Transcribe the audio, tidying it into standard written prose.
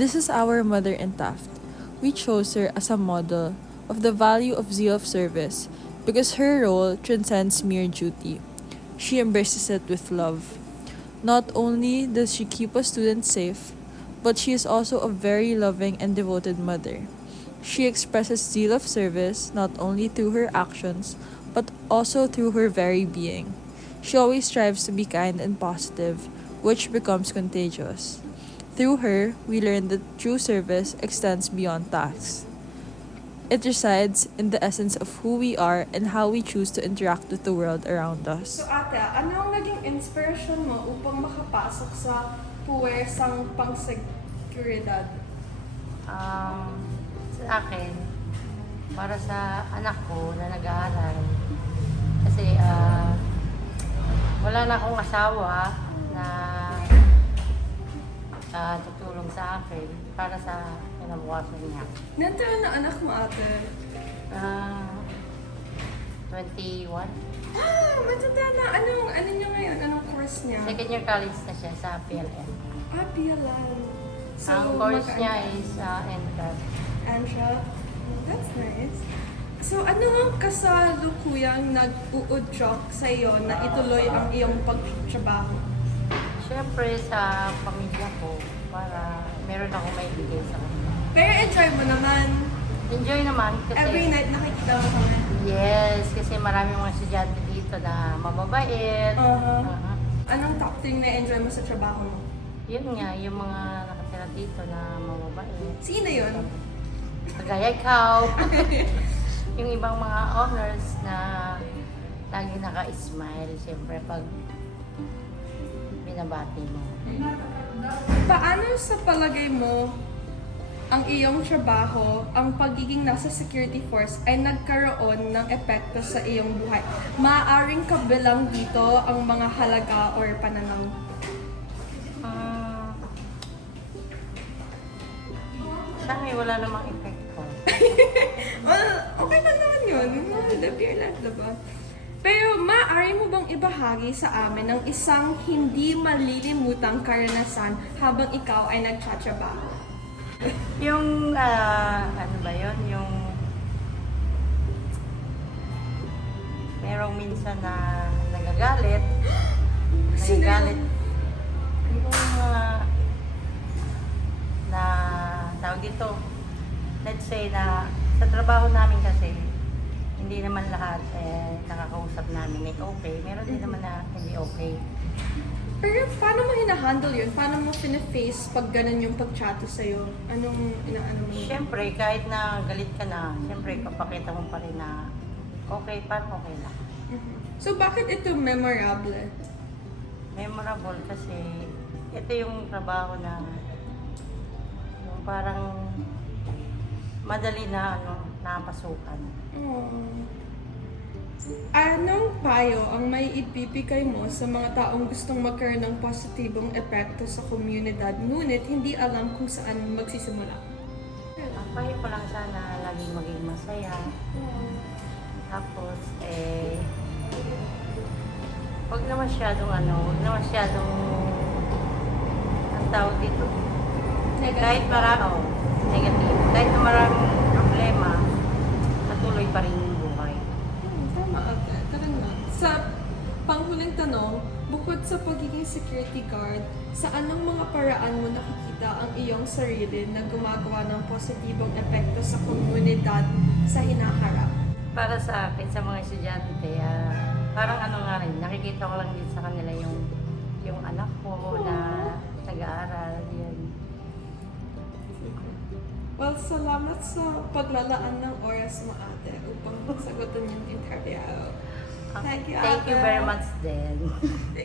This is our mother in Taft. We chose her as a model of the value of zeal of service because her role transcends mere duty. She embraces it with love. Not only does she keep a student safe, but she is also a very loving and devoted mother. She expresses zeal of service not only through her actions, but also through her very being. She always strives to be kind and positive, which becomes contagious. Through her, we learn that true service extends beyond tasks. It resides in the essence of who we are and how we choose to interact with the world around us. So ate, ano ang naging inspiration mo upang makapasok sa puwersang pangseguridad? Sa akin, para sa anak ko na nag-aaral, kasi wala na akong asawa na tutulong sa akin para sa kinabukasan niya. Nandiyan na anak mo ate? 21. Matanda na. Ano niya ngayon? Anong course niya? Second year college na siya sa PLM. PLN. So, Ang course niya is NCAP. Ansha? That's nice. So, ano ang kasalukuyang nag-uudyok sa iyo na ituloy ang iyong pagtrabaho? Siyempre sa pamilya ko, para meron akong maibigay sa kanila. Pero enjoy mo naman. Enjoy naman kasi... Every night nakikita mo kami. Yes, kasi marami mga estudyante dito na mababait. Anong top thing na enjoy mo sa trabaho mo? Yun nga, yung mga nakatira dito na mababait. Sino yun? Kagaya ikaw. Yung ibang mga honors na lagi naka-smile, siyempre pag binabati mo. Paano sa palagay mo ang iyong trabaho, ang pagiging nasa security force ay nagkaroon ng epekto sa iyong buhay? Maaaring kabilang dito ang mga halaga or pananaw. Sa akin, wala namang epekto. Well, okay lang naman yun. Live your life, diba? Pero maaari mo bang ibahagi sa amin ng isang hindi malilimutang karanasan habang ikaw ay nagtatrabaho? Yung, ano ba yun? Yung, merong minsan na nagagalit. Sino Nagagalit. yun? Yung, na, tawag dito, let's say na, sa trabaho namin kasi, hindi naman lahat nakakausap namin ay okay. Meron din naman na hindi okay. Pero paano mo hinahandle yun? Paano mo pina-face pag ganun yung pag-chato sa'yo? Anong inaano mo? Siyempre, kahit na galit ka na, siyempre, papakita mo pa rin na okay, parang okay lang. So bakit ito memorable? Memorable kasi ito yung trabaho na yung parang madali na napasukan. Anong payo ang may ibibigay mo sa mga taong gustong magkaroon ng positibong epekto sa komunidad ngunit hindi alam kung saan magsisimula? Ang payo ko lang sana laging maging masaya. Tapos, wag na masyadong ang tawag dito. Kahit negative. Kahit na maraming problema, patuloy pa rin yung buhay. Tama ate. Talagang lang. Sa panghuling tanong, bukod sa pagiging security guard, sa anong mga paraan mo nakikita ang iyong sarili na gumagawa ng positibong epekto sa komunidad sa hinaharap? Para sa akin, sa mga estudyante, parang nga rin, nakikita ko lang din sa kanila yung anak ko na nag-aaral. Yan. Well, salamat sa paglalaan ng oras mo ate upang sagutin yung interview. Thank you, Thank you ate. very much din.